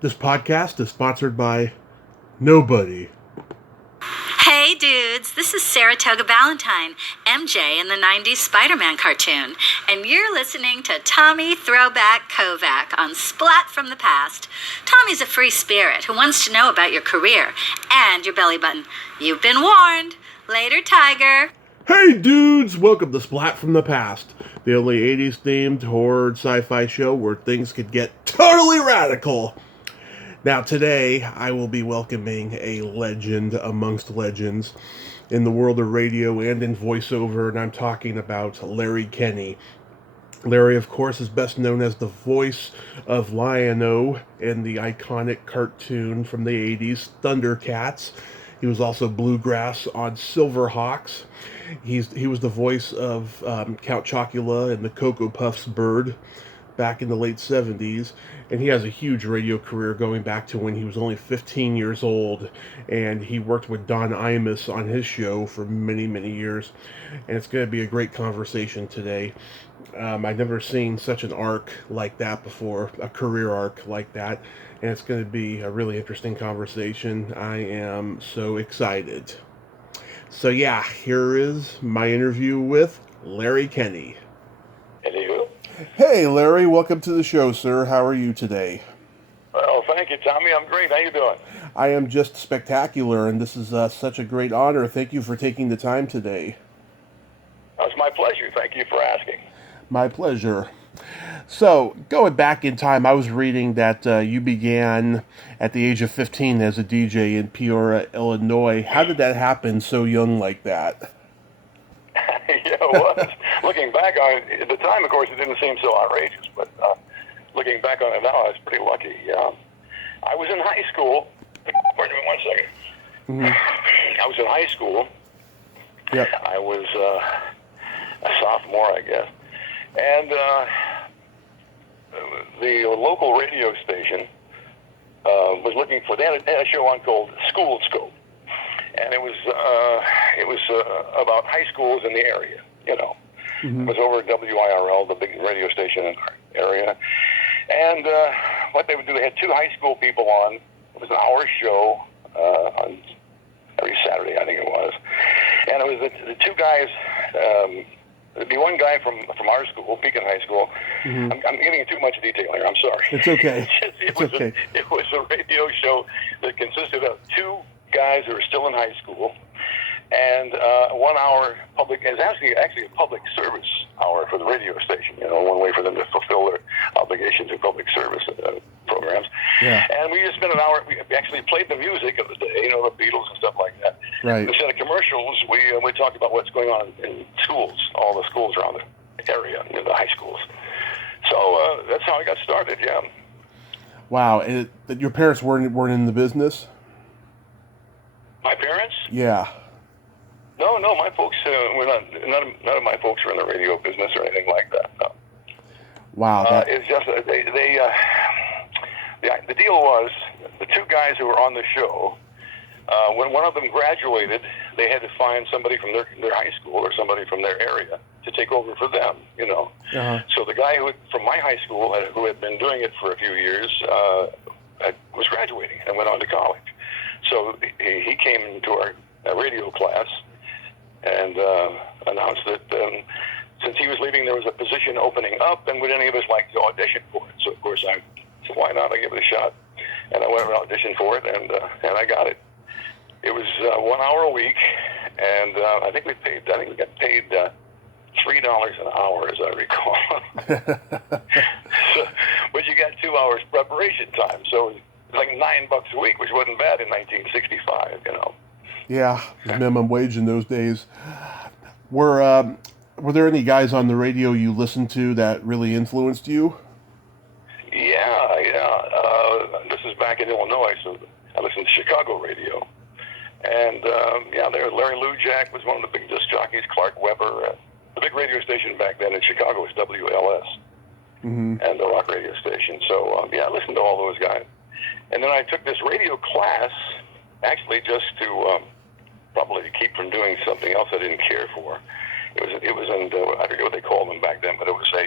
This podcast is sponsored by nobody. Hey dudes, this is Saratoga Valentine, MJ in the 90s Spider-Man cartoon, and you're listening to Tommy Throwback Kovac on Splat from the Past. Tommy's a free spirit who wants to know about your career and your belly button. You've been warned. Later, Tiger. Hey dudes, welcome to Splat from the Past, the only 80s themed horror sci-fi show where things could get totally radical. Now today, I will be welcoming a legend amongst legends in the world of radio and in voiceover, and I'm talking about Larry Kenney. Larry, of course, is best known as the voice of Lion-O in the iconic cartoon from the 80s, Thundercats. He was also Bluegrass on Silverhawks. He was the voice of Count Chocula and the Cocoa Puffs bird back in the late 70s, and he has a huge radio career going back to when he was only 15 years old, and he worked with Don Imus on his show for many, many years, and it's going to be a great conversation today. I've never seen such an arc like that before, a career arc like that, and it's going to be a really interesting conversation. I am so excited. So yeah, here is my interview with Larry Kenney. Hello. Hey, Larry, welcome to the show, sir. How are you today? Well, thank you, Tommy. I'm great. How you doing? I am just spectacular, and this is such a great honor. Thank you for taking the time today. It's my pleasure. Thank you for asking. My pleasure. So, going back in time, I was reading that you began at the age of 15 as a DJ in Peoria, Illinois. How did that happen so young like that? Yeah, it was. Looking back on it, at the time, of course, it didn't seem so outrageous, but looking back on it now, I was pretty lucky. I was in high school. Pardon me 1 second. Mm-hmm. I was in high school. Yep. I was a sophomore, I guess. And the local radio station was looking for, they had a show on called School Scope. And it was about high schools in the area, you know. Mm-hmm. It was over at WIRL, the big radio station in our area. And what they would do, they had two high school people on. It was an hour show on every Saturday, I think it was. And it was the two guys, there'd be one guy from our school, Pekin High School. Mm-hmm. I'm getting into too much detail here, I'm sorry. It's okay. It was a radio show that consisted of two guys who are still in high school, and 1 hour public, is actually a public service hour for the radio station, you know, one way for them to fulfill their obligations in public service programs. Yeah. And we just spent an hour, we actually played the music of the day, you know, the Beatles and stuff like that. Right. Instead of commercials, we talked about what's going on in schools, all the schools around the area, you know, the high schools. So that's how I got started, yeah. Wow. And your parents weren't in the business? My parents? Yeah. No, my folks were not. None of my folks were in the radio business or anything like that. No. Wow. It's just the deal was the two guys who were on the show. When one of them graduated, they had to find somebody from their high school or somebody from their area to take over for them. You know. Uh-huh. So the guy from my high school who had been doing it for a few years was graduating and went on to college. So he came into our radio class and announced that since he was leaving, there was a position opening up, and would any of us like to audition for it? So, of course, I said, why not? I give it a shot. And I went and auditioned for it, and I got it. It was 1 hour a week, and I think we got paid $3 an hour, as I recall. But you got 2 hours preparation time, so it was like $9 a week, which wasn't bad in 1965, you know. Yeah, minimum wage in those days. Were there any guys on the radio you listened to that really influenced you? Yeah. This is back in Illinois, so I listened to Chicago radio. And, there Larry Lujak was one of the big disc jockeys, Clark Weber. The big radio station back then in Chicago was WLS, and the rock radio station. So, I listened to all those guys. And then I took this radio class, actually just to probably to keep from doing something else I didn't care for. It was in, I forget what they called them back then, but it was a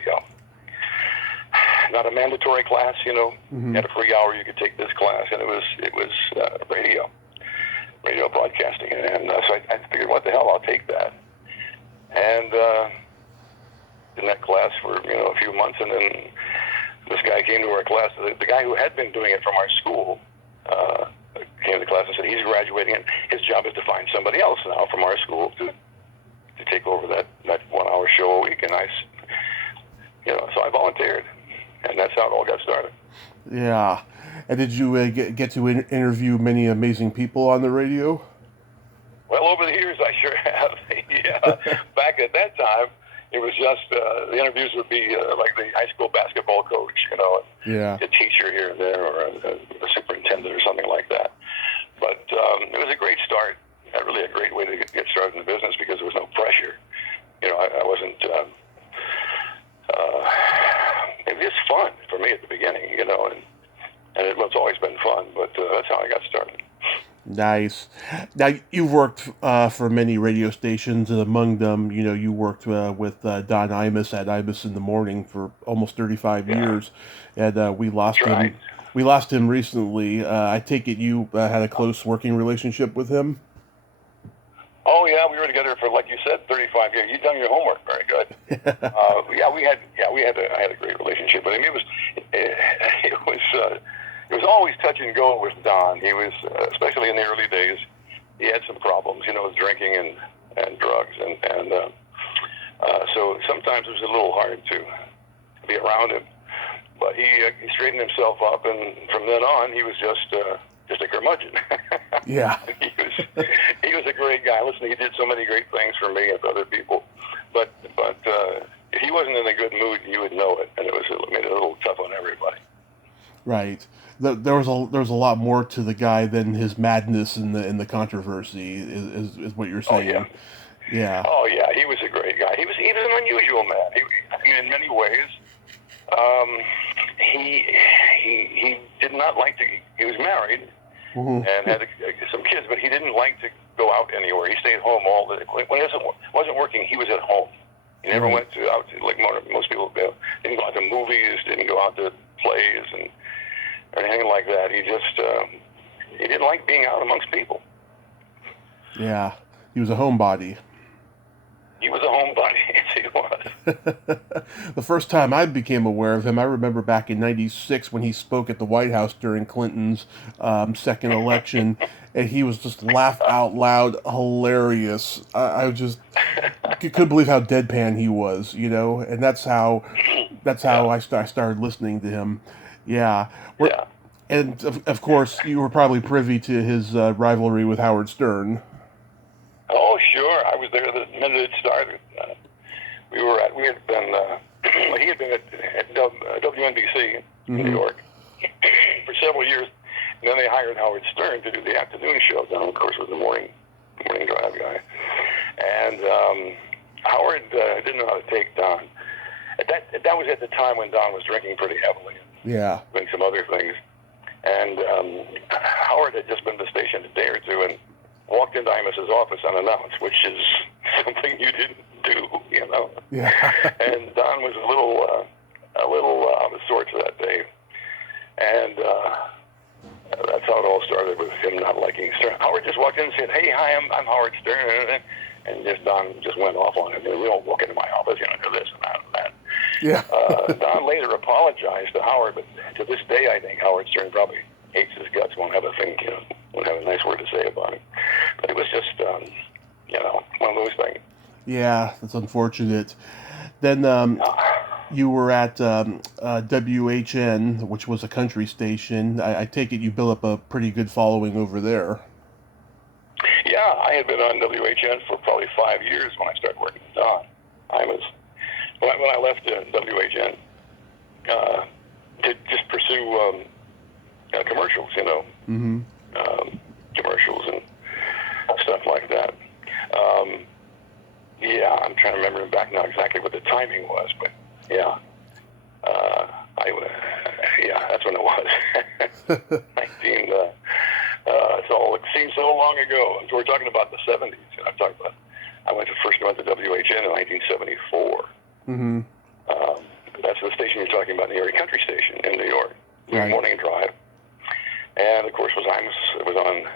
not a mandatory class, you know. You had a free hour, you could take this class, and it was radio broadcasting, and so I figured, what the hell, I'll take that, and in that class for a few months, and then this guy came to our class. The guy who had been doing it from our school came to the class and said he's graduating, and his job is to find somebody else now from our school to take over that 1 hour show a week, and so I volunteered, and that's how it all got started. Yeah. And did you get to interview many amazing people on the radio? Well, over the years, I sure have. Yeah. Back at that time, it was just the interviews would be like the high school basketball coach, a teacher here and there, or a superintendent or something like that. But it was a great start, really a great way to get started in the business because there was no pressure. I wasn't. It was just fun for me at the beginning, and it's always been fun. But that's how I got started. Nice. Now, you've worked for many radio stations, and among them, you worked with Don Imus at Imus in the Morning for almost 35 years, and we lost him. Right. We lost him recently. I take it you had a close working relationship with him? Oh yeah, we were together for, like you said, 35 years. You've done your homework very good. I had a great relationship with him. It was always touch and go with Don. He was, especially in the early days, he had some problems, with drinking and drugs, and so sometimes it was a little hard to be around him. But he straightened himself up, and from then on, he was just a curmudgeon. Yeah. he was a great guy. Listen, he did so many great things for me and for other people, but if he wasn't in a good mood, you would know it, and it made it a little tough on everybody. Right. There was a lot more to the guy than his madness and the controversy is what you're saying. Oh, yeah. Yeah. Oh yeah, he was a great guy. He was an unusual man. In many ways, he did not like to. He was married and had some kids, but he didn't like to go out anywhere. He stayed home all the when he wasn't working. He was at home. He never went out to, like most people do. Didn't go out to movies. Didn't go out to plays or anything like that. He just he didn't like being out amongst people. Yeah, he was a homebody. He was a homebody. Yes, he was. The first time I became aware of him, I remember back in '96 when he spoke at the White House during Clinton's second election, and he was just laugh out loud hilarious. I just couldn't believe how deadpan he was, and that's how I started listening to him. Yeah. Yeah. And of course, you were probably privy to his rivalry with Howard Stern. Oh, sure. I was there the minute it started. He had been at WNBC in New York for several years, and then they hired Howard Stern to do the afternoon show. Don, of course, was the morning drive guy, and Howard didn't know how to take Don. That was at the time when Don was drinking pretty heavily, Yeah. doing some other things, and Howard had just been to the station a day or two and walked into Imus's office unannounced, which is something you didn't do, Yeah. And Don was a little out of sorts that day, and that's how it all started, with him not liking Stern. Howard just walked in and said, "Hey, hi, I'm Howard Stern," and Don just went off on him. We don't walk into my office, do this and that and that. Yeah. Don later apologized to Howard, but to this day, I think Howard Stern probably hates his guts. Won't have a thing, won't have a nice word to say about him. But it was just, one of those things. Yeah, that's unfortunate. Then you were at WHN, which was a country station. I take it you built up a pretty good following over there. Yeah, I had been on WHN for probably 5 years when I started working with Don. When I left WHN to just pursue commercials, commercials and stuff like that. Yeah, I'm trying to remember back now exactly what the timing was, but yeah, that's when it was. 19. It seems so long ago. We're talking about the 70s. I first went to WHN in 1974. Mm-hmm. That's the station you're talking about, the Erie Country Station in New York, doing Right. morning drive. And, of course, I was on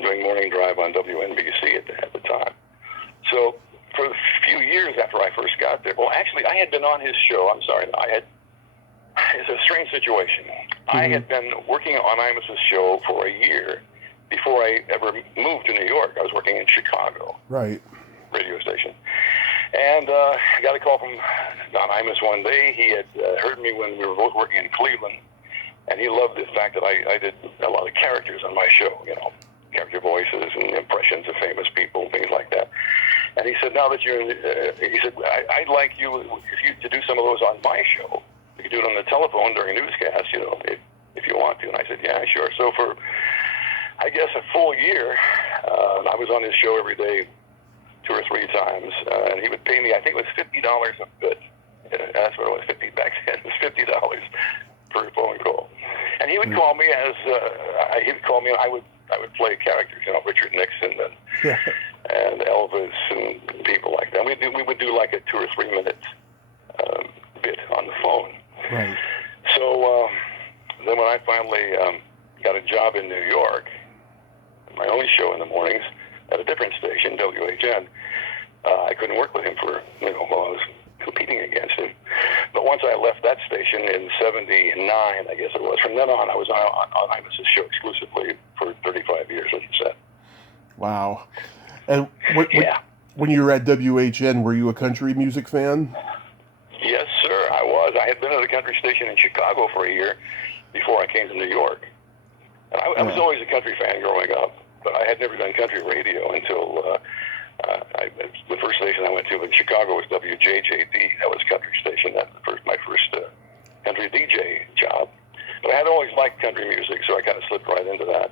doing morning drive on WNBC at the time. So for a few years after I first got there, well, actually, I had been on his show. I'm sorry. It's a strange situation. I had been working on Imus's show for a year before I ever moved to New York. I was working in Chicago. Right. Radio station. And I got a call from Don Imus one day. He had heard me when we were both working in Cleveland, and he loved the fact that I did a lot of characters on my show, character voices and impressions of famous people, things like that. And he said, now that you're he said, I'd like you to do some of those on my show. You could do it on the telephone during a newscast, if you want to. And I said, yeah, sure. So for, I guess, a full year, I was on his show every day, 2 or 3 times, and he would pay me, I think it was $50 a bit. That's what it was, 50 back then. It was $50 per phone call. And he would call me and I would play characters, Richard Nixon and Elvis and people like that. We would do like a 2 or 3 minute bit on the phone. Right. So then when I finally got a job in New York, my only show in the mornings at a different station, WHN, I couldn't work with him for, while I was competing against him. But once I left that station in 79, I guess it was, from then on I was on Imus's show exclusively for 35 years, like you said. Wow. And when you were at WHN, were you a country music fan? Yes, sir, I was. I had been at a country station in Chicago for a year before I came to New York. And I was always a country fan growing up, but I had never done country radio until the first station I went to in Chicago was WJJD. That was a country station. That was my first country DJ job. But I had always liked country music, so I kind of slipped right into that.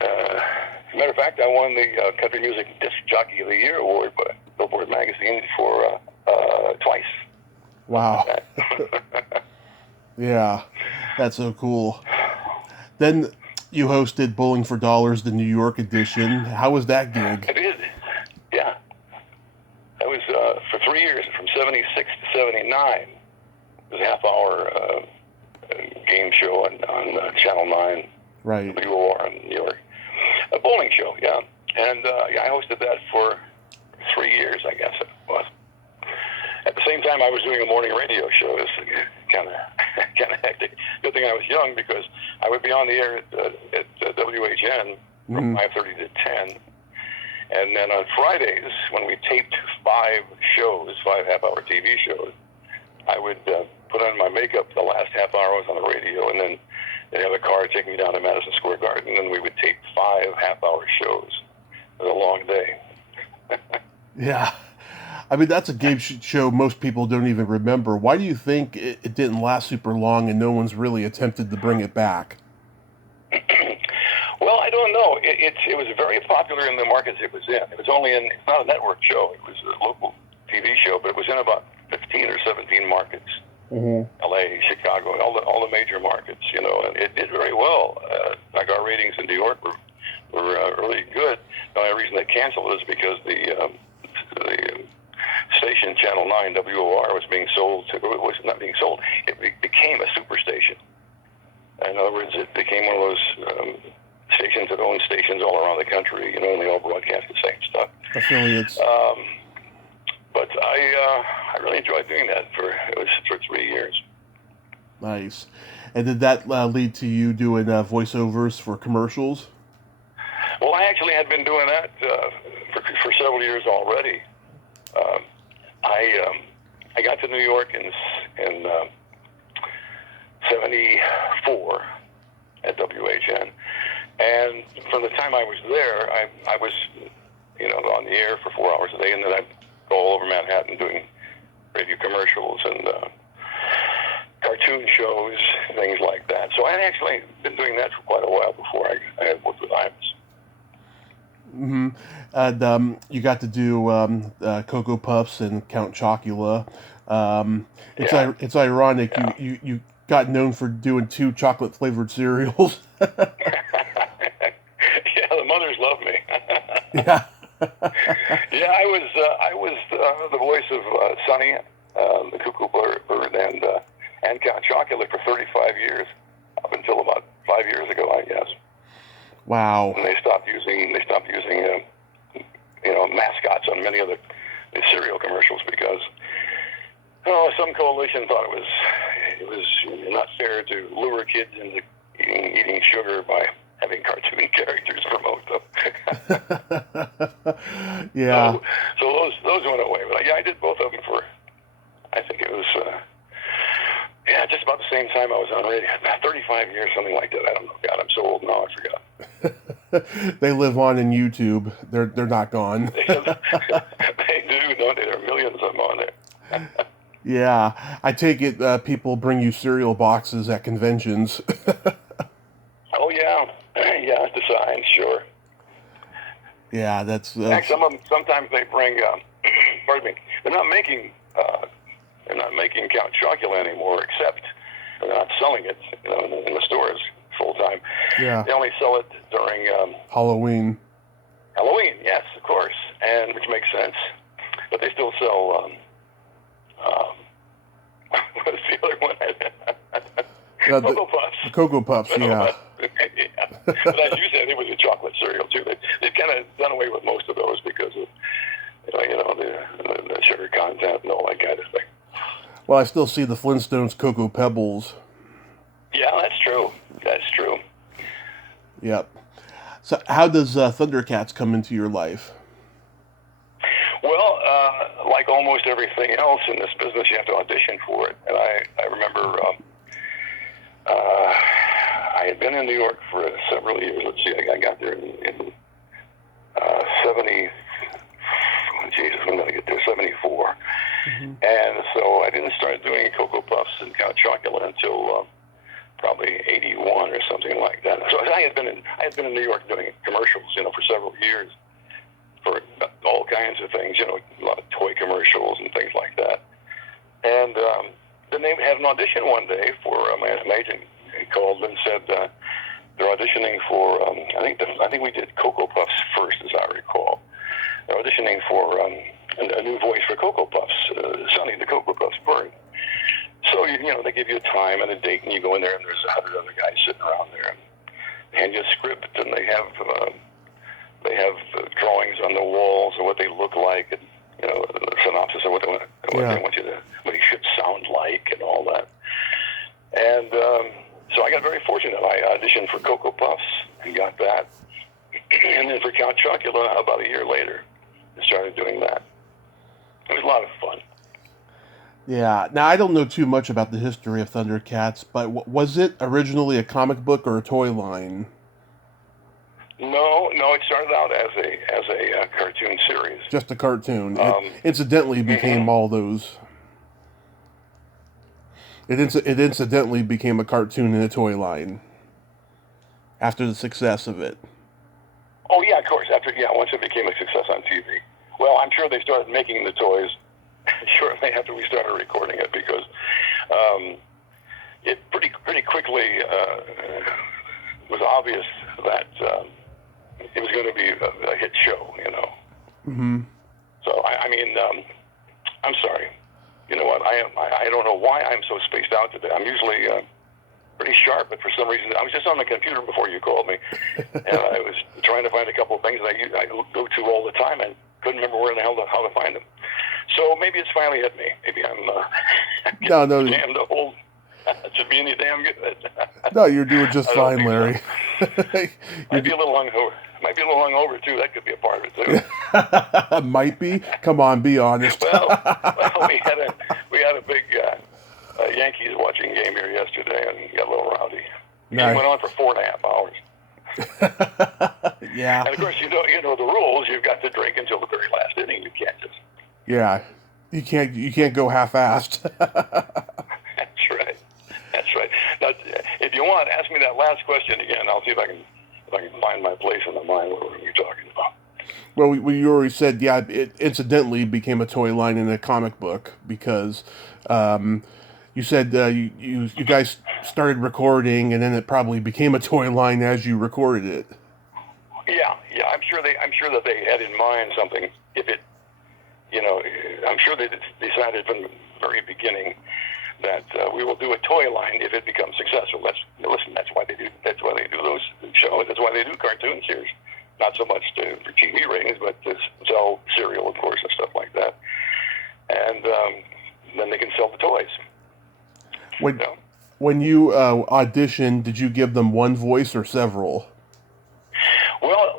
As a matter of fact, I won the Country Music Disc Jockey of the Year award by Billboard magazine for twice. Wow. Yeah, that's so cool. Then you hosted Bowling for Dollars, the New York edition. How was that gig? I did. Yeah. That was for 3 years, from 76 to 79. It was a half-hour game show on Channel 9. Right. WOR in New York. A bowling show, yeah. And I hosted that for 3 years, I guess it was. At the same time, I was doing a morning radio show. It was kind of hectic. Good thing I was young, because I would be on the air at WHN from 5:30 to 10. And then on Fridays, when we taped 5 half-hour TV shows, I would put on my makeup the last half hour I was on the radio, and then they'd have a car take me down to Madison Square Garden, and we would tape 5 half-hour shows. It was a long day. Yeah. I mean, that's a game show most people don't even remember. Why do you think it didn't last super long and no one's really attempted to bring it back? Well, I don't know. It was very popular in the markets it was in. It was it's not a network show. It was a local TV show, but it was in about 15 or 17 markets. L.A., Chicago, all the major markets, and it did very well. Like our ratings in New York were really good. The only reason they canceled it is because the station, Channel 9, WOR, was being sold to, it was not being sold, it became a superstation. In other words, it became one of those stations that own stations all around the country, and they all broadcast the same stuff. Affiliates. But I really enjoyed doing that for 3 years. Nice. And did that lead to you doing voiceovers for commercials? Well, I actually had been doing that for several years already. I got to New York in 74 at WHN, and from the time I was there, I was on the air for 4 hours a day, and then I'd go all over Manhattan doing radio commercials and cartoon shows, things like that. So I had actually been doing that for quite a while before I had worked with Imus. Mm-hmm. And you got to do Cocoa Puffs and Count Chocula. It's ironic you got known for doing 2 chocolate-flavored cereals. Yeah, the mothers love me. Yeah. Yeah, I was the voice of Sonny the Cuckoo Bird, and Count Chocula for 35 years, up until about 5 years ago, I guess. Wow. And they stopped using mascots on many of the cereal commercials because some coalition thought it was not fair to lure kids into eating sugar by having cartoon characters promote them. Yeah. So those went away. But I did both of them for, I think it was, just about the same time I was on radio. About 35 years, something like that. I don't know. God, I'm so old now, I forgot. They live on in YouTube. They're not gone. They do, don't they? There are millions of them on there. Yeah. I take it people bring you cereal boxes at conventions. Oh, yeah. Yeah, the signs, sure. Yeah, that's... Heck, some of them, sometimes they bring, pardon me, they're not making Count Chocula anymore, except they're not selling it in the stores full time. Yeah. They only sell it during Halloween. Halloween, yes, of course, and which makes sense. But they still sell, what is the other one? Cocoa Puffs. The Cocoa Puffs, yeah. Yeah. But as you said, it was a chocolate cereal, too. They've kind of done away with most of those because of, the sugar content and all that kind of thing. Well, I still see the Flintstones Cocoa Pebbles. Yeah, that's true. That's true. Yep. So how does Thundercats come into your life? Well, like almost everything else in this business, you have to audition for it. And I remember I had been in New York for several years. Let's see, I got there in 70. Jesus, when did I get there? 74. Mm-hmm. And so I didn't start doing Cocoa Puffs and Count Chocula until probably 81 or something like that. So I had been in New York doing commercials, for several years for all kinds of things, a lot of toy commercials and things like that. And then they had an audition one day for my agent called and said they're auditioning for I think we did Cocoa Puffs first, as I recall. They're auditioning for a new voice for Cocoa Puffs, Sonny the Cocoa Puffs bird. So they give you a time and a date, and you go in there, and there's 100 other guys sitting around there, and they hand you a script, and they have drawings on the walls of what they look like, and the synopsis of what what he should sound like, and all that. And so I got very fortunate. I auditioned for Cocoa Puffs and got that, and then for Count Chocula about a year later, I started doing that. It was a lot of fun. Yeah. Now, I don't know too much about the history of Thundercats, but was it originally a comic book or a toy line? No, it started out as a cartoon series. Just a cartoon. It incidentally became all those. It incidentally became a cartoon and a toy line after the success of it. Oh, yeah, of course. Once it became a success on TV. Well, I'm sure they started making the toys shortly after we started recording it because it pretty quickly was obvious that it was going to be a hit show, Mm-hmm. So, I'm sorry. You know what? I don't know why I'm so spaced out today. I'm usually pretty sharp, but for some reason, I was just on the computer before you called me, and I was trying to find a couple of things that I go to all the time and couldn't remember how to find them. So maybe it's finally hit me. Maybe I'm no, damned old to be any damn good. No, you're doing just fine, Larry. So. Might be a little hungover too. That could be a part of it too. Might be. Come on, be honest. Well, we had a big Yankees watching game here yesterday, and got a little rowdy. Nice. It went on for 4.5 hours. Yeah. And of course, you know the rules. You've got to drink until the very last inning. You can't just. Yeah, you can't go half-assed. That's right. Now, if you want, ask me that last question again. I'll see if I can find my place in the mind. What were you talking about? Well, we already said, yeah, it incidentally became a toy line in a comic book because you said you guys started recording, and then it probably became a toy line as you recorded it. Yeah. I'm sure that they had in mind something. If it, I'm sure they decided from very beginning that we will do a toy line if it becomes successful. That's why they do those shows. That's why they do cartoon series. Not so much for TV ratings, but to sell cereal, of course, and stuff like that. And then they can sell the toys. When you auditioned, did you give them one voice or several? Well,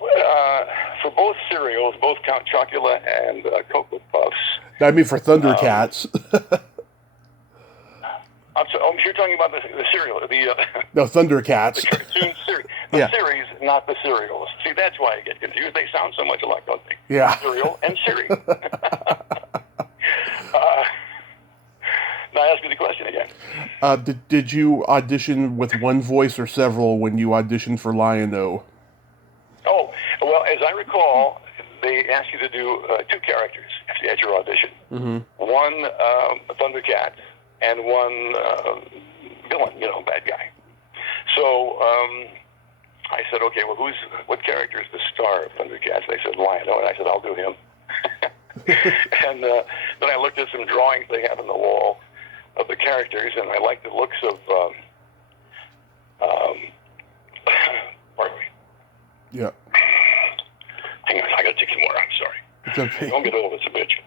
for both cereals, both Count Chocula and Cocoa Puffs. I mean, for Thundercats. You're talking about the cereal, no, Thundercats. The cartoon series. The series, not the cereals. See, that's why I get confused. They sound so much alike, don't they? Yeah. Cereal and Siri. Now ask me the question again. Did you audition with one voice or several when you auditioned for Lion-O? Oh, well, as I recall, they asked you to do two characters at your audition. Mm-hmm. One Thundercat and one villain, bad guy. So I said, okay, well, what character is the star of Thundercats? They said Lion-O, and I said, I'll do him. And then I looked at some drawings they have on the wall of the characters, and I liked the looks of, pardon me. Yeah. Hang on, I gotta take some more. I'm sorry. It's okay. Don't get old, it's a bitch.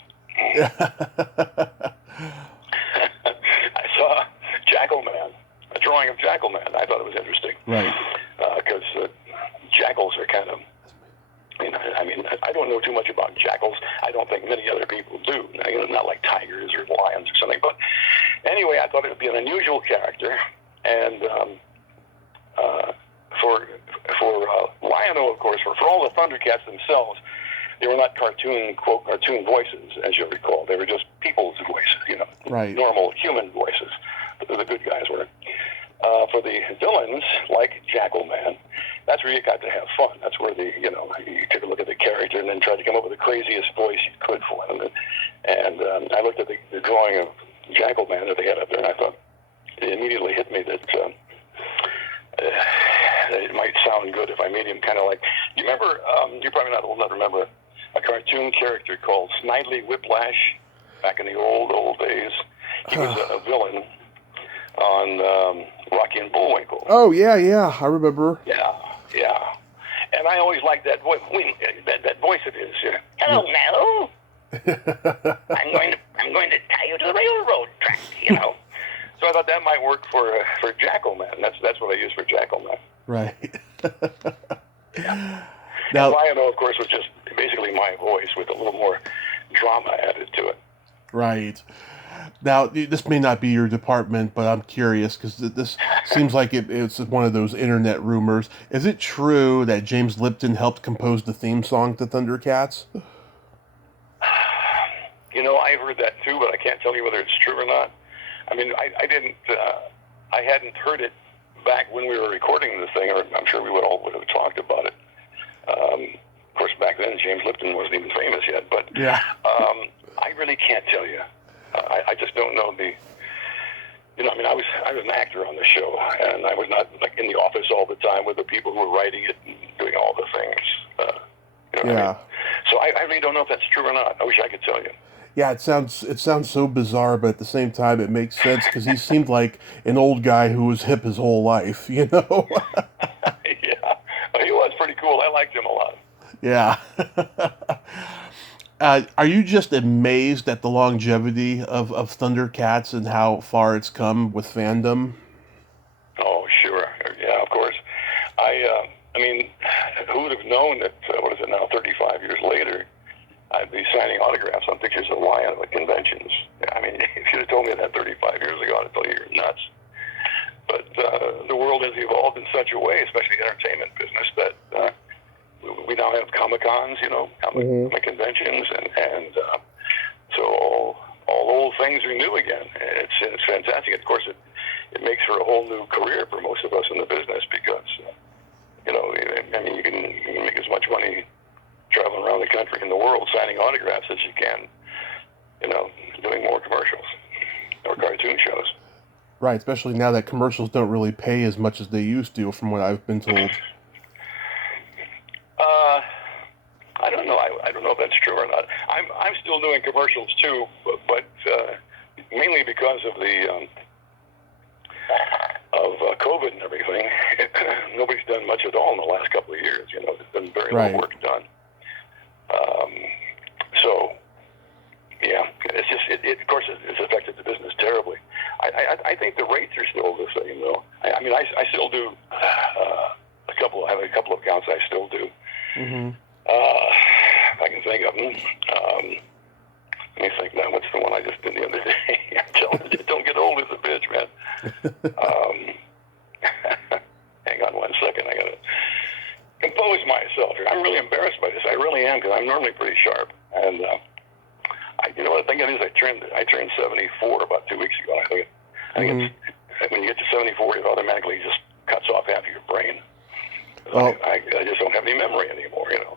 I saw Jackal Man, a drawing of Jackal Man. I thought it was interesting. Right. Because jackals are kind of, I don't know too much about jackals. I don't think many other people do. Not like tigers or lions or something. But anyway, I thought it would be an unusual character. And for Lion-O, of course, for all the Thundercats themselves, they were not quote, cartoon voices, as you recall. They were just people's voices, right. Normal human voices. The good guys were. For the villains, like Jackal Man, that's where you got to have fun. That's where you took a look at the character and then tried to come up with the craziest voice you could for them. And I looked at the drawing of Jackal Man that they had up there, and I thought, it immediately hit me that it might sound good if I made him kind of like, you remember, you're probably not old enough to remember a cartoon character called Snidely Whiplash back in the old days. He was a villain on Rocky and Bullwinkle. Oh, yeah, I remember. Yeah. And I always liked that voice. That voice of his. Hello, Mel. I'm going to tie you to the railroad track. So I thought that might work for Jackal Man. That's what I use for Jackal Man. Right. Yeah. Now, Lion-O, of course, was just basically my voice with a little more drama added to it. Right. Now, this may not be your department, but I'm curious because this seems like it's one of those internet rumors. Is it true that James Lipton helped compose the theme song to Thundercats? I've heard that too, but I can't tell you whether it's true or not. I mean, I hadn't heard it back when we were recording the thing, or I'm sure we would have talked about it. Of course, back then James Lipton wasn't even famous yet, but yeah. I really can't tell you. I just don't know I was an actor on the show, and I was not like in the office all the time with the people who were writing it and doing all the things. Yeah. So I really don't know if that's true or not. I wish I could tell you. Yeah, it sounds so bizarre, but at the same time, it makes sense because he seemed like an old guy who was hip his whole life, Yeah, he was pretty cool. I liked him a lot. Yeah. Are you just amazed at the longevity of Thundercats and how far it's come with fandom? Oh, sure. Yeah, of course. I mean, who would have known that, 35 years later, I'd be signing autographs on pictures of Lion at conventions. I mean, if you'd have told me that 35 years ago, I'd tell you you're nuts. But the world has evolved in such a way, especially the entertainment business, that we now have Comic-Cons, comic conventions, and so all old things are new again. It's fantastic. Of course, it makes for a whole new career for most of us in the business because, you can make as much money traveling around the country and the world signing autographs as you can, doing more commercials or cartoon shows. Right, especially now that commercials don't really pay as much as they used to, from what I've been told. I don't know. I don't know if that's true or not. I'm still doing commercials too, but mainly because of the COVID and everything, nobody's done much at all in the last couple of years. You know, there's been very little work done. So, yeah, it's just, of course, it's affected the business terribly. I think the rates are still the same, though. I mean, I still do I have a couple of accounts I still do. Mm-hmm. If I can think of them. Let me think now. What's the one I just did the other day? I'm telling you, don't get old as a bitch, man. Hang on one second. I got to compose myself here. I'm really embarrassed by this. I really am, because I'm normally pretty sharp. And you know what I think it is? I turned 74 about 2 weeks ago. I think it's, when you get to 74, it automatically just cuts off half of your brain. Well, I just don't have any memory anymore, you know.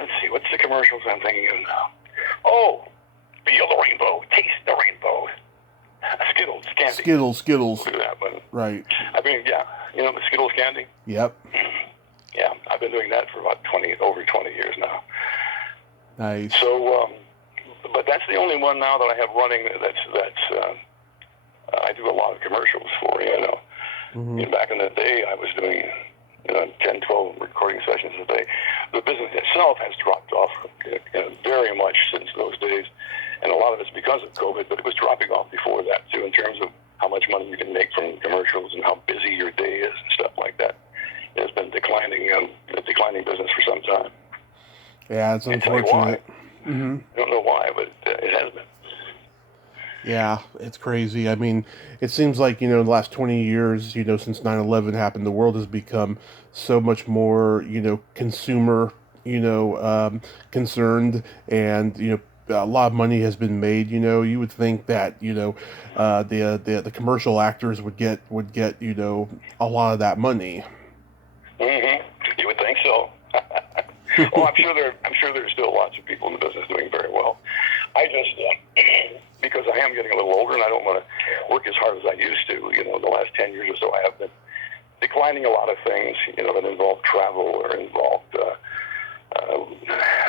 Let's see, what's the commercials I'm thinking of now? Oh, feel the rainbow, taste the rainbow. Skittles candy. Skittles. Do that one. Right. I mean, yeah, you know the Skittles candy. Yep. Yeah, I've been doing that for about over 20 years now. Nice. So, but that's the only one now that I have running. That's I do a lot of commercials for, you know. Mm-hmm. And back in the day, I was doing 10, 12 recording sessions a day. The business itself has dropped off very much since those days, and a lot of it's because of COVID, but it was dropping off before that, too, in terms of how much money you can make from commercials and how busy your day is and stuff like that. It's been declining business for some time. Yeah, it's unfortunate. Mm-hmm. I don't know why, but it has been. Yeah, it's crazy. I mean, it seems like, the last 20 years, since 9/11 happened, the world has become so much more, consumer, concerned, and, a lot of money has been made. You would think that, the commercial actors would get, a lot of that money. Mm-hmm. You would think so. Well, I'm sure there's still lots of people in the business doing very well. I just, because I am getting a little older and I don't want to work as hard as I used to, the last 10 years or so, I have been declining a lot of things, that involve travel or involved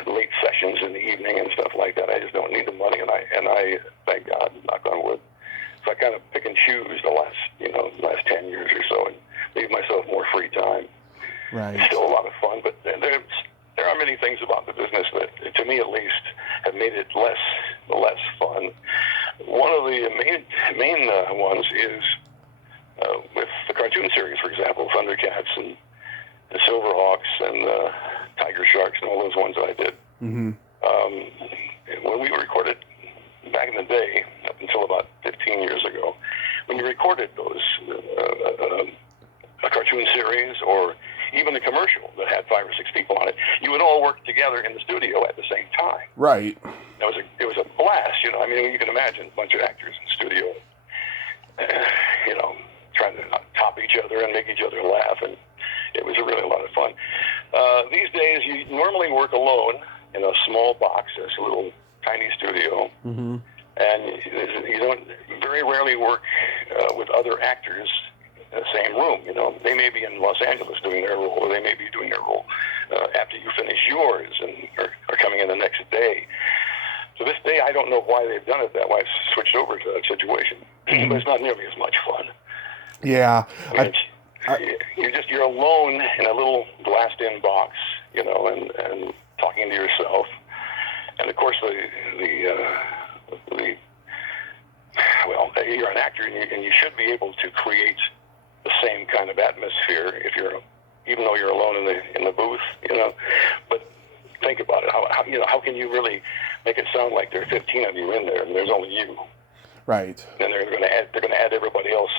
late sessions in the evening and stuff like that. I just don't need the money, and I thank God, knock on wood. So I kind of pick and choose the last 10 years or so and leave myself more free time. Right. It's still a lot of fun, but there are many things about the business that, to me at least, have made it less fun. One of the main ones is with the cartoon series, for example, Thundercats and the Silverhawks and Tiger Sharks and all those ones that I did. Mm-hmm. When we recorded back in the day, up until about 15 years ago, when you recorded those a cartoon series or even a commercial that had 5 or 6 people on it, you would all work together in the studio at the same time. Right. It was a blast, I mean, you can imagine a bunch of actors in the studio, trying to top each other and make each other laugh, and it was really a lot of fun. These days, you normally work alone in a small box, this little tiny studio, mm-hmm. and you don't very rarely work with other actors in the same room. They may be in Los Angeles doing their role, or they may be doing their role after you finish yours and are coming in the next day. To this day, I don't know why they've done it that way. I've switched over to that situation, mm-hmm. but it's not nearly as much fun. Yeah. You're alone in a little glassed-in box, and talking to yourself. And of course, you're an actor, and you should be able to create the same kind of atmosphere even though you're alone in the booth, But think about it. How can you really make it sound like there are 15 of you in there and there's only you? Right. And they're going to add everybody else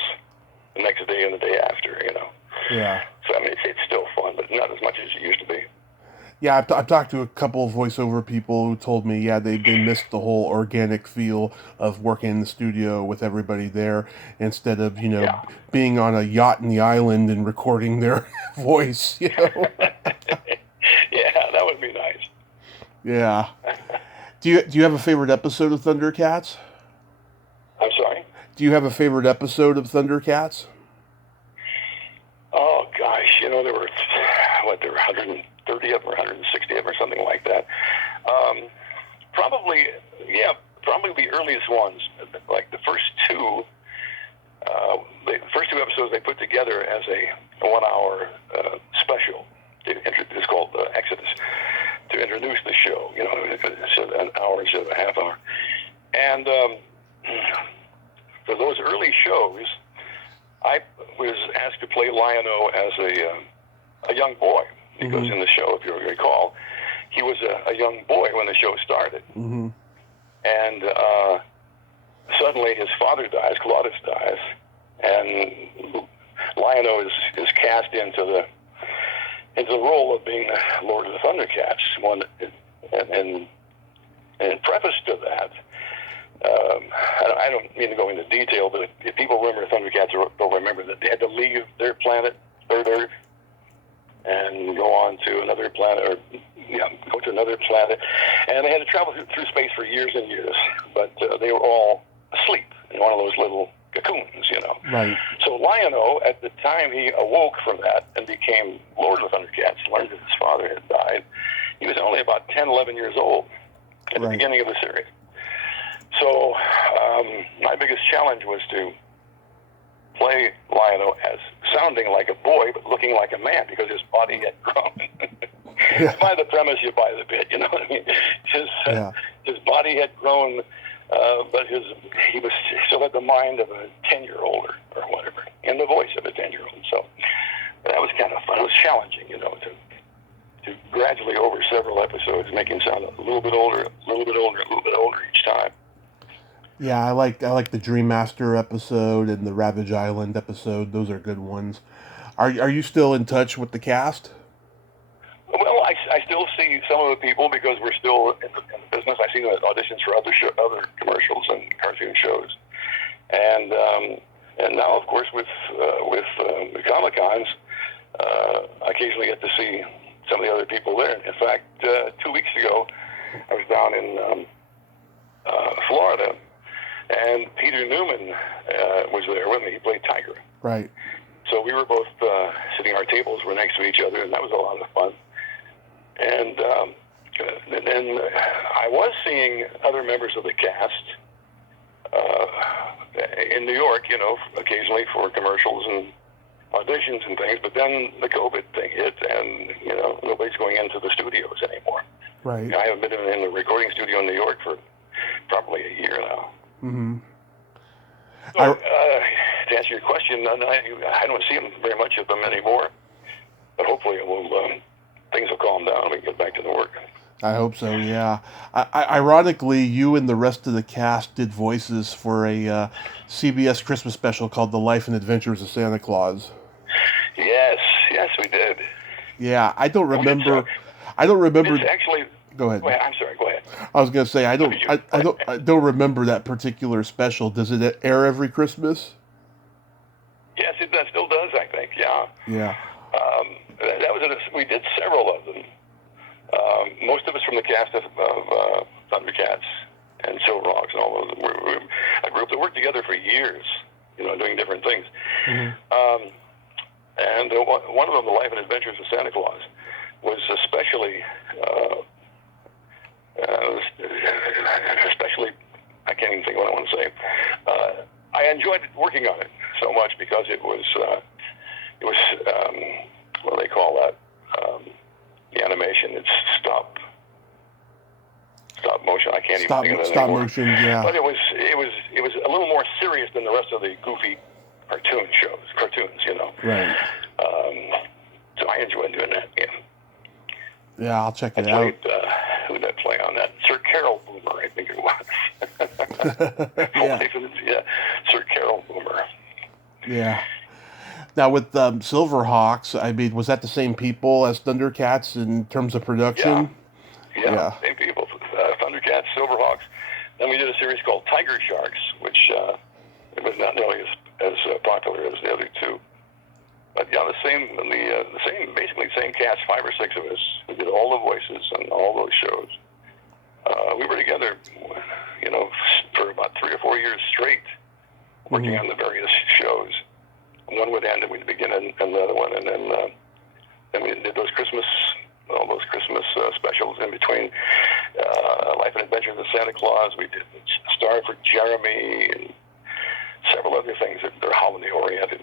the next day and the day after, Yeah. So I mean, it's still fun, but not as much as it used to be. Yeah, I've talked to a couple of voiceover people who told me, they missed the whole organic feel of working in the studio with everybody there instead of, being on a yacht in the island and recording their voice, Yeah, that would be nice. Yeah. Do you have a favorite episode of Thundercats? I'm sorry? Do you have a favorite episode of Thundercats? Oh, gosh, there were 130 of them or 160 of them or something like that. Probably, probably the earliest ones, like the first two. The first two episodes they put together as a 1 hour special. It's called Exodus, to introduce the show. You know, it's an hour instead of a half hour. And for those early shows, I was asked to play Lion-O as a young boy, because in the show, if you recall, he was a young boy when the show started. And suddenly his father dies, Claudius dies, and Lion-O is cast into the role of being the Lord of the Thundercats. And preface to that, I don't mean to go into detail, but if people remember Thundercats, they'll remember that they had to leave their planet, Third Earth, and go on to another planet, or go to another planet, and they had to travel through space for years and years. But they were all asleep in one of those little cocoons, you know. Right. So Lion-O, at the time he awoke from that and became Lord of the Thundercats, learned that his father had died, he was only about 10, 11 years old at the beginning of the series. So my biggest challenge was to play Lion-O as sounding like a boy but looking like a man, because his body had grown. You buy the premise, you buy the bit, you know what I mean? His body had grown, but he still had the mind of a 10-year-old or whatever, and the voice of a 10-year-old. So that was kind of fun. It was challenging, you know, to gradually, over several episodes, make him sound a little bit older, a little bit older, a little bit older each time. Yeah, I like the Dream Master episode and the Ravage Island episode. Those are good ones. Are you still in touch with the cast? Well, I still see some of the people, because we're still in the business. I see them at auditions for other commercials and cartoon shows, and now, of course, with the Comic Cons, I occasionally get to see some of the other people there. In fact, 2 weeks ago, I was down in Florida, and Peter Newman was there with me. He played Tiger. Right. So we were both sitting, our tables were next to each other, and that was a lot of fun. And then I was seeing other members of the cast in New York, you know, occasionally for commercials and auditions and things. But then the COVID thing hit, and, you know, nobody's going into the studios anymore. Right. I haven't been in the recording studio in New York for probably a year now. So, to answer your question, I don't see them very much of them anymore. But hopefully things will calm down and we can get back to the work. I hope so, yeah. Ironically, you and the rest of the cast did voices for a CBS Christmas special called The Life and Adventures of Santa Claus. Yes, we did. Yeah, I don't remember. It's actually. Go ahead. I'm sorry. Go ahead. I was going to say I don't remember that particular special. Does it air every Christmas? Yes, it still does. I think. Yeah. Yeah. That was we did several of them. Most of us from the cast of Thundercats and Silverhawks and all those. We're a group that worked together for years, you know, doing different things. And one of them, The Life and Adventures of Santa Claus, was especially, I can't even think what I want to say. I enjoyed working on it so much because it was what do they call that? The animation. It's stop motion. I can't even think of it stop anymore. Motion. Yeah. But it was a little more serious than the rest of the goofy cartoons, you know. Right. So I enjoyed doing that. Yeah. Yeah, I'll check it I out. played, who did I play on that? Sir Carol Boomer, I think it was. Yeah. Sir Carol Boomer. Yeah. Now with Silverhawks, I mean, was that the same people as Thundercats in terms of production? Yeah. Same people. Thundercats, Silverhawks. Then we did a series called Tiger Sharks, which it was not nearly as popular as the other two. But yeah, basically the same cast, 5 or 6 of us. We did all the voices on all those shows. We were together, you know, for about 3 or 4 years straight, working on the various shows. One would end and we'd begin another one, and then we did those Christmas all those Christmas specials in between Life and Adventures of Santa Claus. We did Star for Jeremy and several other things that are holiday-oriented.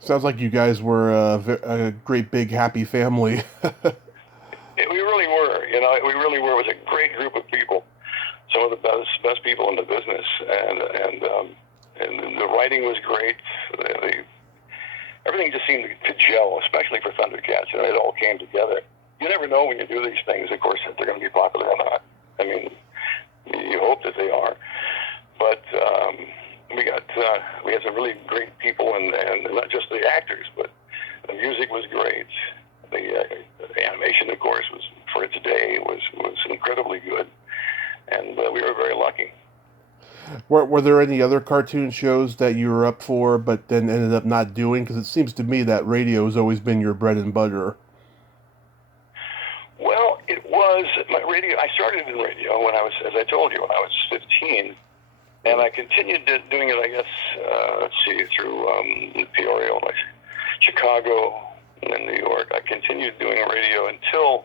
Sounds like you guys were a great big happy family. We really were. We really were. It was a great group of people. Some of the best people in the business, and the writing was great. Everything just seemed to gel, especially for Thundercats. It all came together. You never know when you do these things, of course, if they're going to be popular or not. I mean, you hope that they are. But we had some really great people, and not just the actors, but the music was great. The animation, of course, was for its day was incredibly good, and we were very lucky. Were there any other cartoon shows that you were up for, but then ended up not doing? Because it seems to me that radio has always been your bread and butter. Well, it was my radio. I started in radio when I was, as I told you, when I was 15, and I continued doing it. I guess through Peoria, like Chicago, and then New York. I continued doing radio until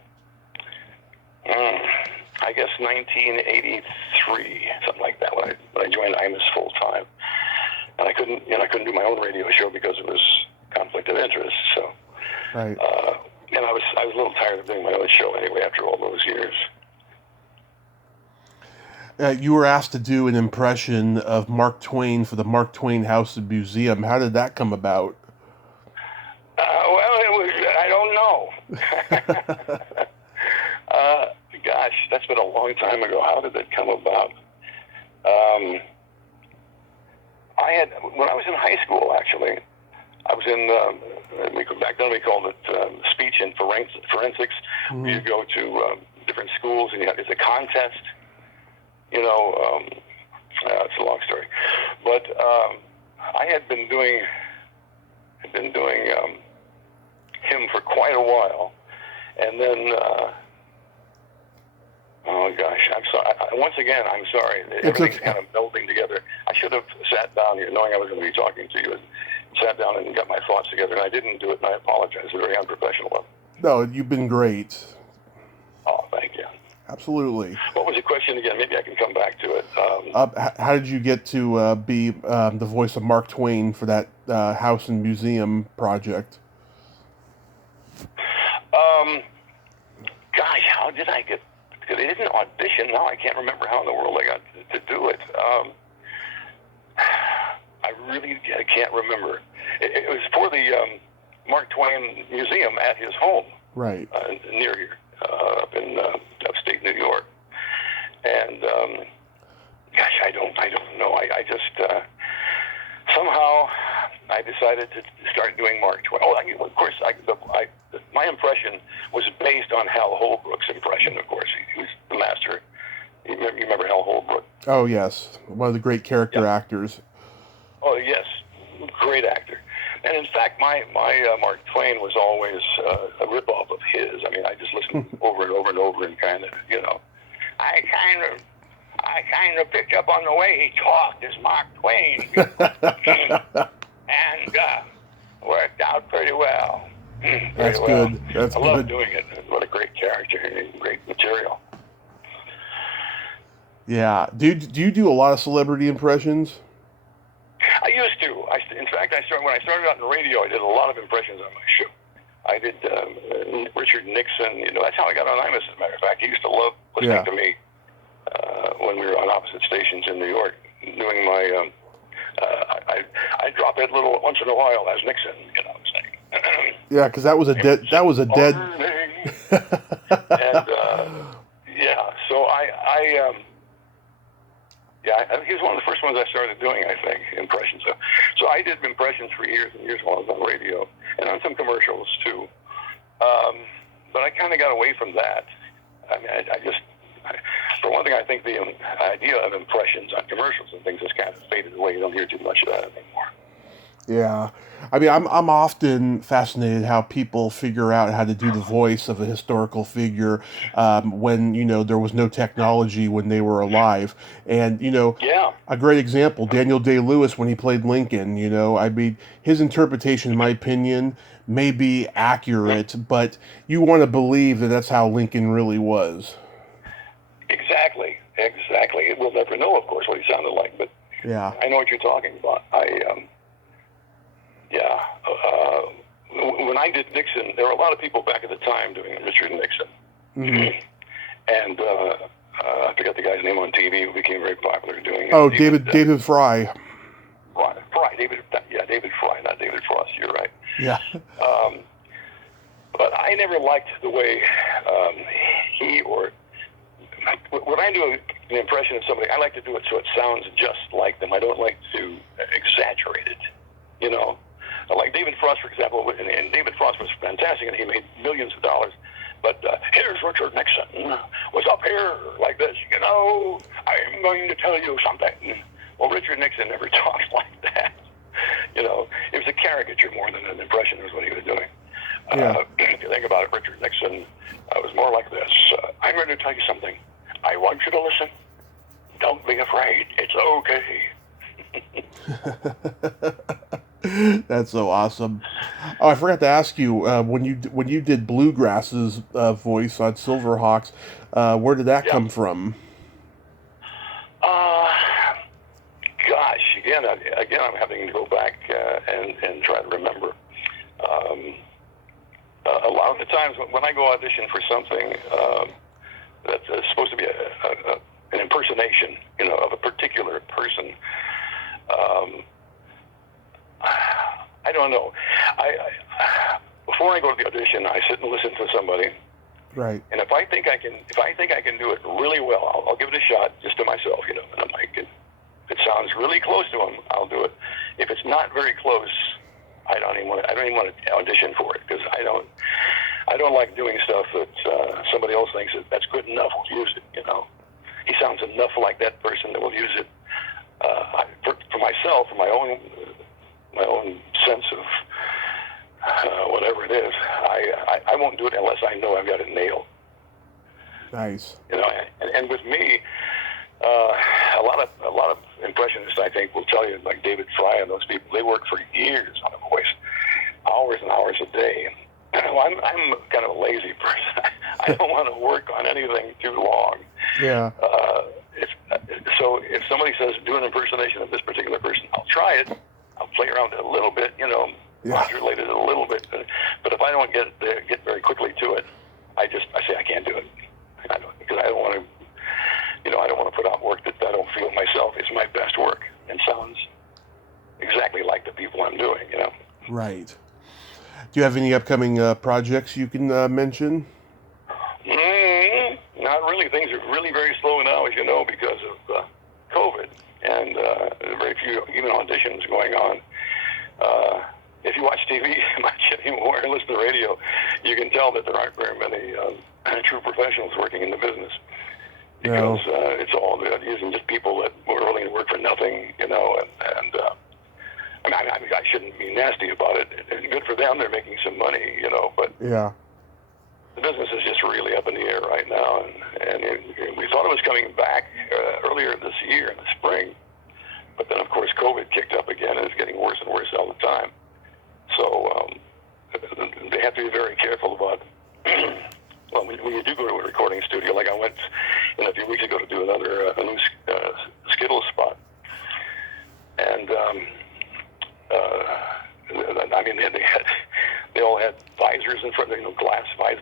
I guess 1983, something like that, when I joined IMUS full time, and I couldn't do my own radio show because it was conflict of interest. So, right. And I was a little tired of doing my own show anyway after all those years. You were asked to do an impression of Mark Twain for the Mark Twain House and Museum. How did that come about? Well, I don't know. Gosh, that's been a long time ago. How did that come about? When I was in high school, actually, I was in, back then we called it speech and forensics. Mm-hmm. You go to different schools and it's a contest. It's a long story. But I had been doing him for quite a while. And then, oh gosh, I'm sorry. Once again, I'm sorry. Everything's kind of melding together. I should have sat down here knowing I was going to be talking to you and sat down and got my thoughts together, and I didn't do it, and I apologize. It's very unprofessional of me. No, you've been great. Oh, thank you. Absolutely. What was your question again? Maybe I can come back to it. How did you get to be the voice of Mark Twain for that house and museum project? Gosh, how did I get? Because I didn't audition. Now I can't remember how in the world I got to do it. I really can't remember. It was for the Mark Twain Museum at his home, right, near here, up in upstate New York. And gosh, I don't know. I just somehow I decided to start doing Mark Twain. Oh, of course, my impression was based on Hal Holbrook's impression. Of course, he was the master. You remember Hal Holbrook? Oh yes, one of the great character actors. Oh yes, great actor. And in fact, my Mark Twain was always a ripoff of his. I mean, I just listened over and over and over, and kind of, I kind of picked up on the way he talked as Mark Twain, and worked out pretty well. That's well. Good. That's I good. love doing it. What a great character and great material. Yeah. Do you do a lot of celebrity impressions? I used to. In fact, when I started out in radio, I did a lot of impressions on my show. I did Richard Nixon. That's how I got on IMUS, as a matter of fact. He used to love listening to me when we were on opposite stations in New York, doing my. I drop it once in a while as Nixon. Saying. Yeah, because that was a dead. That was a dead. And yeah, so he was one of the first ones I started doing, I think, impressions of. So I did impressions for years and years while I was on radio, and on some commercials, too. But I kind of got away from that. I mean, for one thing, I think the idea of impressions on commercials and things has kind of faded away. You don't hear too much of that anymore. Yeah. I mean, I'm often fascinated how people figure out how to do the voice of a historical figure when, there was no technology when they were alive. And, Yeah. a great example, Daniel Day-Lewis, when he played Lincoln, I mean, his interpretation, in my opinion, may be accurate, but you want to believe that that's how Lincoln really was. Exactly. Exactly. We'll never know, of course, what he sounded like, but Yeah. I know what you're talking about. Yeah. When I did Nixon, there were a lot of people back at the time doing Richard Nixon. Mm-hmm. And I forgot the guy's name on TV who became very popular doing it. Oh, David Fry. Fry. David Fry, not David Frost. You're right. Yeah. But I never liked the way he or when I do an impression of somebody, I like to do it so it sounds just like them. I don't like to exaggerate it. Like David Frost, for example, and David Frost was fantastic, and he made millions of dollars. But here's Richard Nixon was up here like this. I'm going to tell you something. Well, Richard Nixon never talked like that. It was a caricature more than an impression is what he was doing. Yeah. If you think about it, Richard Nixon was more like this. I'm going to tell you something. I want you to listen. Don't be afraid. It's okay. That's so awesome. Oh, I forgot to ask you when you did Bluegrass's voice on Silverhawks, where did that come from? Gosh, again, I'm having to go back and try to remember. A lot of the times when I go audition for something that's supposed to be an impersonation, of a particular person. I don't know. Before I go to the audition, I sit and listen to somebody. Right. And if I think I can do it really well, I'll give it a shot just to myself, And I'm like, if it sounds really close to him, I'll do it. If it's not very close, I don't even want to audition for it because I don't like doing stuff that somebody else thinks that's good enough. Will use it. He sounds enough like that person that will use it. For myself, for my own sense of whatever it is, I won't do it unless I know I've got it nailed. Nice. And with me, a lot of impressionists, I think, will tell you, like David Fry and those people, they work for years on a voice, hours and hours a day. Well, I'm kind of a lazy person. I don't want to work on anything too long. Yeah. If somebody says do an impersonation of this particular person, I'll try it. I'll play around it a little bit, modulate it a little bit. But if I don't get very quickly to it, I say I can't do it. Because I don't want to, I don't want to put out work that I don't feel myself is my best work and sounds exactly like the people I'm doing. Right. Do you have any upcoming projects you can mention? Not really. Things are really very slow now, as you know, because of COVID, and very few even auditions going on. If you watch TV much anymore and listen to the radio, you can tell that there aren't very many true professionals working in the business. Because it's all about using just people that were willing to work for nothing, and I shouldn't be nasty about it. It's good for them; they're making some money, but yeah, the business is just really up in the air right now. And we thought it was coming back earlier this year in the spring, but then of course COVID kicked up again, and it's getting worse and worse all the time. So they have to be very careful about. Well, when you do go to a recording studio, like I went a few weeks ago to do a new Skittles spot, and they all had visors in front of them,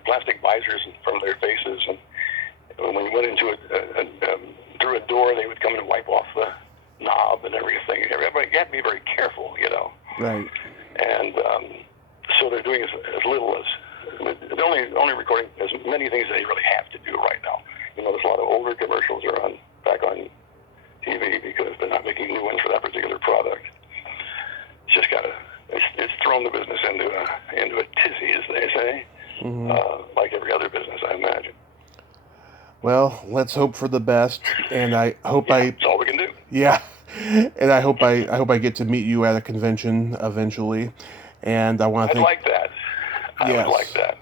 plastic visors in front of their faces, and when you went into it through a door, they would come and wipe off the knob and everything. Everybody had to be very careful, Right. And so they're doing as little as. The only recording, there's many things they really have to do right now. There's a lot of older commercials are back on TV because they're not making new ones for that particular product. It's just it's thrown the business into a tizzy, as they say, like every other business, I imagine. Well, let's hope for the best, and I hope that's all we can do. Yeah, And I hope I get to meet you at a convention eventually. And I want to I'd thank like that. I yes. would like that.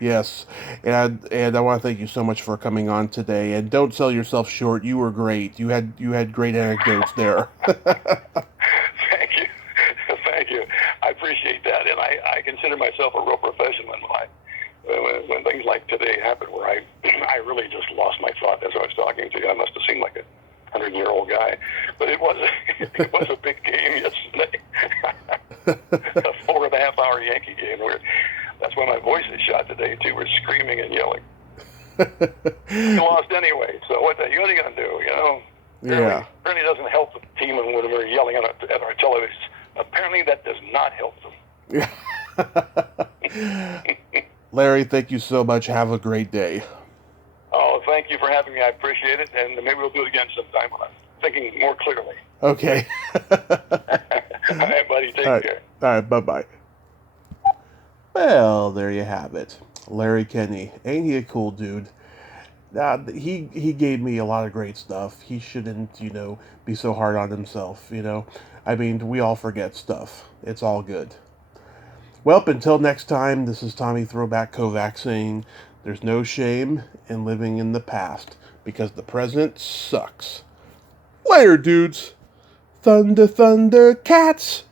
Yes, and I want to thank you so much for coming on today. And don't sell yourself short. You were great. You had great anecdotes there. Thank you. Thank you. I appreciate that. And I consider myself a real professional when things like today happen where I really just lost my thought as I was talking to you. I must have seemed like a 100-year-old guy. But it was a big game yesterday. A 4.5-hour Yankee game where that's when my voice is shot today too. We're screaming and yelling. We lost anyway, so what are you going to do? You know, Yeah. Apparently doesn't help the team when we're yelling at our television. Apparently that does not help them. Larry, thank you so much. Have a great day. Oh, thank you for having me. I appreciate it, and maybe we'll do it again sometime when I'm thinking more clearly. Okay. All right, buddy. Take care. All right. Bye-bye. Well, there you have it. Larry Kenney. Ain't he a cool dude? He gave me a lot of great stuff. He shouldn't, be so hard on himself, I mean, we all forget stuff. It's all good. Well, until next time, this is Tommy Throwback Kovac saying, there's no shame in living in the past, because the present sucks. Later, dudes. Thundercats!